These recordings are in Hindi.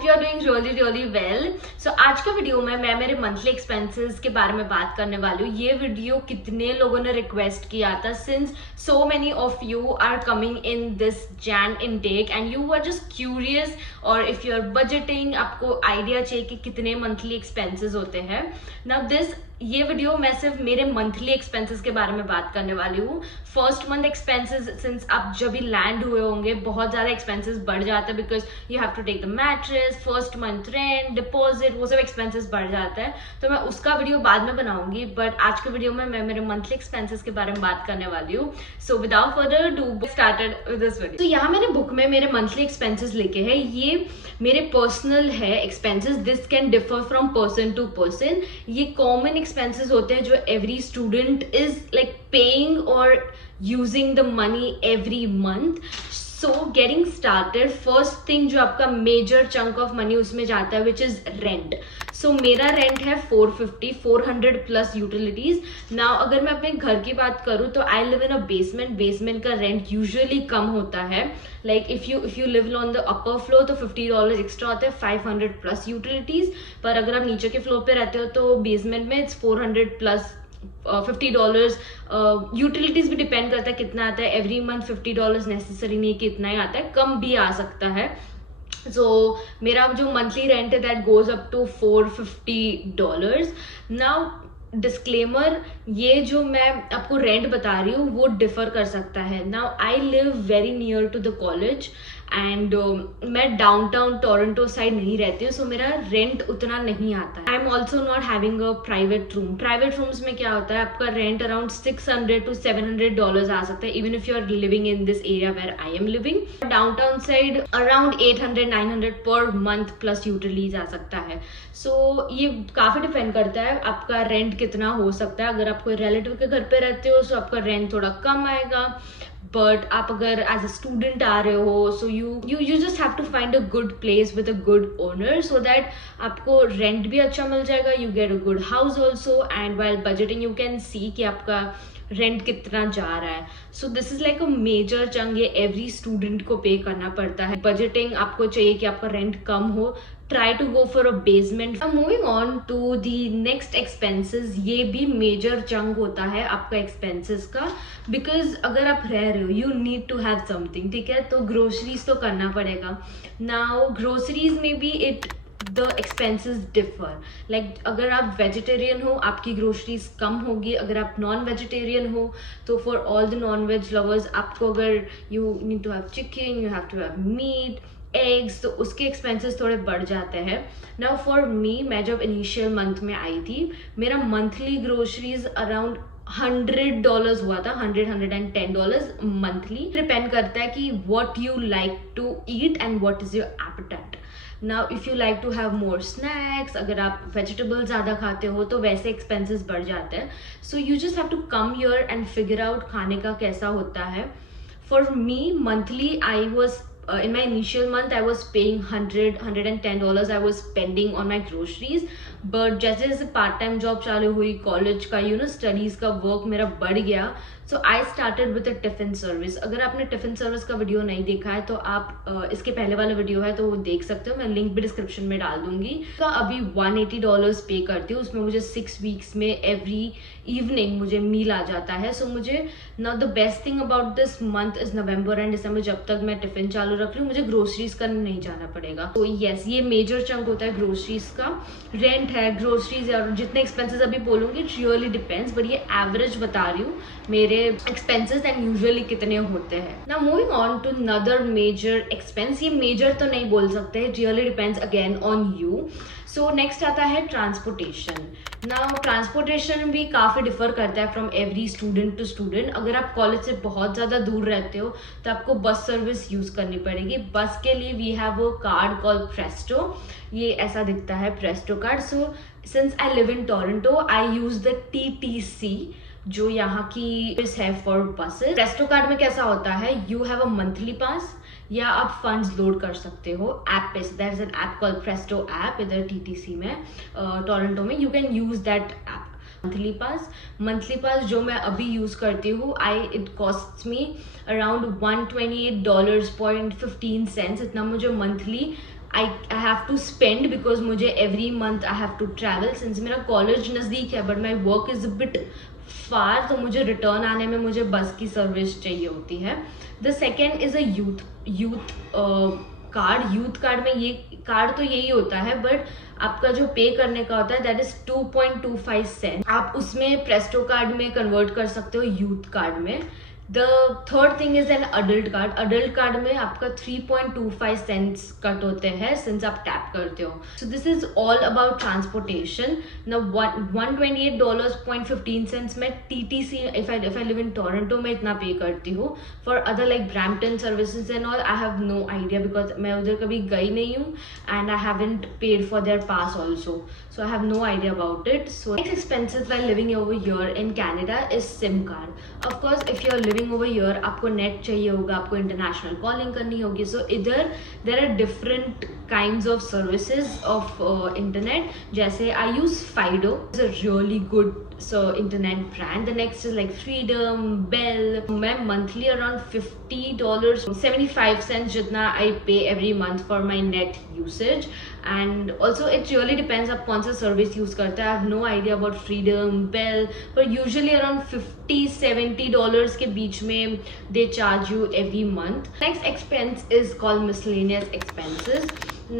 Hope you are doing really well. So आज का वीडियो में मैं मेरे मंथली एक्सपेंसेस के बारे में बात करने वाली हूँ। ये वीडियो कितने लोगों ने रिक्वेस्ट किया था, since so many of you are coming in this Jan intake and you are just curious, और इफ यू आर बजटिंग, आपको आइडिया चाहिए कि कितने मंथली एक्सपेंसेस होते हैं। नाउ ये वीडियो मैं सिर्फ मेरे मंथली एक्सपेंसेस के बारे में बात करने वाली हूँ। फर्स्ट मंथ एक्सपेंसेस, सिंस आप जब भी लैंड हुए होंगे बहुत ज्यादा एक्सपेंसेस बढ़ जाते हैं, because you have to take the mattress, first month rent, deposit, वो सब एक्सपेंसेस बढ़ जाता है। तो मैं उसका वीडियो बाद में बनाऊंगी, बट आज के वीडियो में मैं मेरे मंथली एक्सपेंसेस के बारे में बात करने वाली हूँ। So without further do started with this video. तो यहाँ मैंने बुक में मेरे मंथली एक्सपेंसेस लिखे हैं। ये मेरे पर्सनल है expenses, this can differ from person to person. ये कॉमन एक्सपेंसेस होते हैं जो every student is like paying और using the money every month. So getting started, first thing जो आपका मेजर चंक ऑफ मनी उसमें जाता है विच इज रेंट। सो मेरा रेंट है 400 प्लस यूटिलिटीज। नाउ अगर मैं अपने घर की बात करूँ तो आई लिव इन अ बेसमेंट। बेसमेंट का रेंट यूजुअली कम होता है, like if you live on the upper floor तो $50 एक्स्ट्रा होता है, 500 प्लस यूटिलिटीज। पर अगर आप नीचे के फ्लोर पे रहते हो तो बेसमेंट में इट्स 400 प्लस $50। यूटिलिटीज भी डिपेंड करता है कितना आता है एवरी मंथ। $50 नेसेसरी नहीं कि इतना ही आता है, कम भी आ सकता है। सो मेरा जो मंथली रेंट है that goes up to $450। Now disclaimer, ये जो मैं आपको रेंट बता रही हूँ वो डिफर कर सकता है। Now I live very near to the college and मैं डाउनटाउन टोरंटो साइड नहीं रहती हूँ, सो मेरा रेंट उतना नहीं आता है। I am also not having a private room. Private rooms में क्या होता है, आपका रेंट अराउंड $600 to $700 आ सकता है, even if you are living in this area where I am living. Downtown side around $800-900 per month plus utilities आ सकता है। सो ये काफी डिपेंड करता है आपका रेंट कितना हो सकता है। अगर आप कोई रिलेटिव के घर पे रहते हो तो आपका रेंट थोड़ा कम आएगा, बट आप अगर एज अ स्टूडेंट आ रहे हो so you just have to find a good place with a good owner, so that आपको रेंट भी अच्छा मिल जाएगा, you get a good house also, and while budgeting you can see कि आपका रेंट कितना जा रहा है। So this is like a major chunk, ये एवरी स्टूडेंट को पे करना पड़ता है। बजटिंग आपको चाहिए कि आपका रेंट कम हो, try to go for a basement. Now moving on to the next expenses, ये भी major chunk होता है आपका expenses का, because अगर आप रह रहे हो you need to have something, ठीक है, तो groceries तो करना पड़ेगा। Now groceries में भी the expenses differ. Like अगर आप vegetarian हो आपकी groceries कम होगी, अगर आप non-vegetarian हो तो for all the non-veg lovers आपको अगर you need to have chicken, you have to have meat, eggs, तो उसके एक्सपेंसेस थोड़े बढ़ जाते हैं। नाउ फॉर मी, मैं जब इनिशियल मंथ में आई थी मेरा मंथली ग्रोसरीज अराउंड $100 हुआ था, $110 मंथली। डिपेंड करता है कि what you like to eat and what is your appetite. Now if you like to have more snacks, अगर आप वेजिटेबल ज़्यादा खाते हो तो वैसे एक्सपेंसेस बढ़ जाते हैं। So you just have to come here and figure out खाने का कैसा होता है। For me monthly I was in my initial month I was paying $110 I was spending on my groceries, but जैसे जैसे पार्ट टाइम जॉब चालू हुई, कॉलेज का स्टडीज का वर्क मेरा बढ़ गया, so I started with a tiffin service. अगर आपने टिफिन सर्विस का वीडियो नहीं देखा है तो आप इसके पहले वाला वीडियो है तो वो देख सकते हो, मैं लिंक भी डिस्क्रिप्शन में डाल दूंगी। तो अभी $180 पे करती हूँ, उसमें मुझे 6 वीक्स में एवरी इवनिंग मुझे मील आ जाता है। सो मुझे now the best thing about this month is November and December, जब तक मैं टिफिन चालू रख रही हूँ मुझे ग्रोसरीज करने नहीं जाना पड़ेगा। तो यस, ये मेजर चंक होता है ग्रोसरीज का। रेंट है, ग्रोसरीज और जितने एक्सपेंसेस अभी बोलूंगी रियली डिपेंड्स, बट ये एवरेज बता रही हूँ मेरे एक्सपेंसेस एंड यूजुअली कितने होते हैं। Now moving on to another major expense, ये मेजर तो नहीं बोल सकते, really depends again on you. So next आता है ट्रांसपोर्टेशन। नाउ ट्रांसपोर्टेशन भी काफ़ी डिफर करता है from every student to student. अगर आप कॉलेज से बहुत ज़्यादा दूर रहते हो तो आपको बस सर्विस यूज़ करनी पड़ेगी। बस के लिए we have a card called Presto, ये ऐसा दिखता है Presto card. So since I live in Toronto I use the TTC जो यहाँ की है फॉर बसेस। प्रेस्टो कार्ड में कैसा होता है, you have a monthly pass या आप फंड्स लोड कर सकते हो ऐप पे। There is an app called Presto app इधर TTC में, टोरंटो में, you can use that app. Monthly pass जो मैं अभी यूज करती हूँ, इट कॉस्ट मी अराउंड $128.15, इतना मुझे monthly I have to spend because मुझे every month I have to travel, since मेरा कॉलेज नज़दीक है but my work is a bit far, तो मुझे रिटर्न आने में मुझे बस की सर्विस चाहिए होती है. The second is a youth card. Youth card में ये कार्ड तो यही होता है, बट आपका जो पे करने का होता है दैट इज 2.25 सेंट. आप उसमें प्रेस्टो कार्ड में कन्वर्ट कर सकते हो यूथ कार्ड में. The third thing is an adult card. Adult card में आपका 3.25 सेंट्स कट होते हैं सिंस आप टैप करते हो. So this is all about transportation. Now $128.15 में TTC if I live in Toronto में इतना पे करती हूँ. For other like Brampton services and all I have no idea because मैं उधर कभी गई नहीं हूँ and I haven't paid for their pass also, so I have no idea about it. So next expenses while living over here in Canada is SIM card. Of course if you are living over here आपको नेट चाहिए होगा, आपको इंटरनेशनल कॉलिंग करनी होगी. So इधर there are different kinds of services of internet. जैसे I use Fido, it's a really good internet brand. The next is like Freedom, Bell. मैं monthly around $50 75 cents जितना I pay every month for my net usage. And also it really depends आप कौन सा सर्विस यूज करता है. I have no idea about Freedom, Bell, but usually around $50-70 के बीच में they charge you every month. Next expense is called miscellaneous expenses.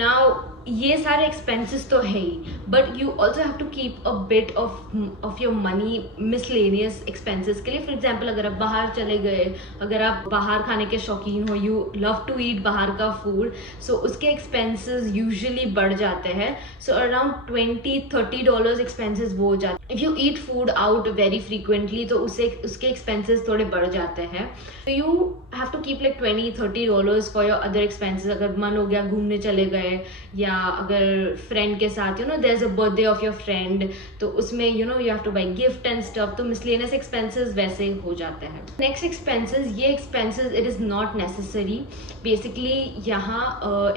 Now ये सारे एक्सपेंसेस तो है ही, but you also have to keep a bit of your money miscellaneous expenses के लिए. फॉर एग्जाम्पल अगर आप बाहर चले गए, अगर आप बाहर खाने के शौकीन हो, यू लव टू ईट बाहर का फूड, सो उसके एक्सपेंसेस यूजुअली बढ़ जाते हैं. सो अराउंड $20-30 एक्सपेंसेस वो हो जाते हैं. If you eat food out very frequently तो उसके एक्सपेंसेस थोड़े बढ़ जाते हैं. तो you have to keep like $20-30 for your other expenses. अगर मन हो गया घूमने चले गए, या अगर फ्रेंड के साथ there is a birthday of your friend, तो उसमें you have to buy gift and stuff, तो मिसलेनियस एक्सपेंसेस वैसे हो जाते हैं. नेक्स्ट एक्सपेंसेस, ये expenses it is not necessary. Basically यहाँ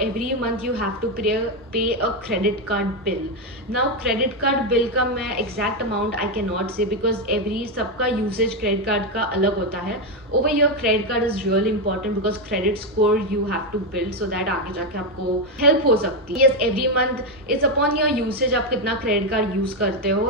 every month you have to pay a credit card bill. Now credit card bill का मैं exact amount I can not say because every सबका यूसेज क्रेडिट कार्ड का अलग होता है. Over your credit card is really important because credit score you have to build so that आगे जाके आपको हेल्प हो सकती है. Yes, every month it's upon your usage, आप कितना क्रेडिट कार्ड यूज करते हो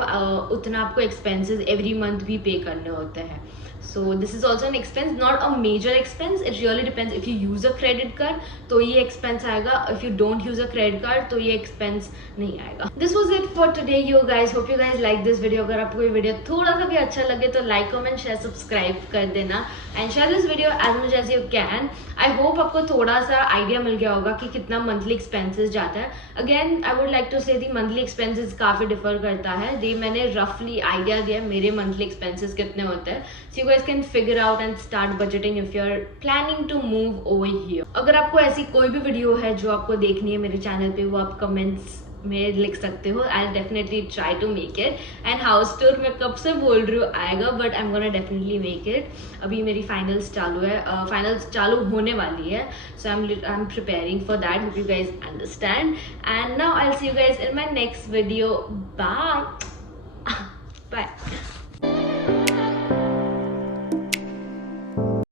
उतना आपको एक्सपेंसेस एवरी मंथ भी पे करने होते हैं. So this is also an expense, not a major expense. It really depends. If you use a credit card तो ये expense आएगा. If you don't use a credit card तो ये expense नहीं आएगा. This was it for today, you guys. Hope you guys like this video. अगर आपको ये वीडियो थोड़ा सा भी अच्छा लगे तो like, comment, share, subscribe कर देना and share this video as much as you can. I hope आपको थोड़ा सा आइडिया मिल गया होगा कि कितना मंथली एक्सपेंसेस जाता है. Again I would like to say the monthly expenses काफ़ी डिफर करता है. दी मैंने रफली आइडिया दिया मेरे मंथली एक्सपेंसेस कितने होते हैं. So you guys can figure out and start budgeting if you are planning to move over here. अगर आपको ऐसी कोई भी वीडियो है जो आपको देखनी है मेरे चैनल पे, वो आप कमेंट्स में लिख सकते हो. I definitely try to make it. And house tour मैं कब से बोल रही हूँ आएगा, but I am gonna definitely make it. अभी मेरी फाइनल्स चालू है, फाइनल्स चालू होने वाली है, so I am preparing for that. Hope you guys understand. And now I will see you guys in my next video. Bye bye.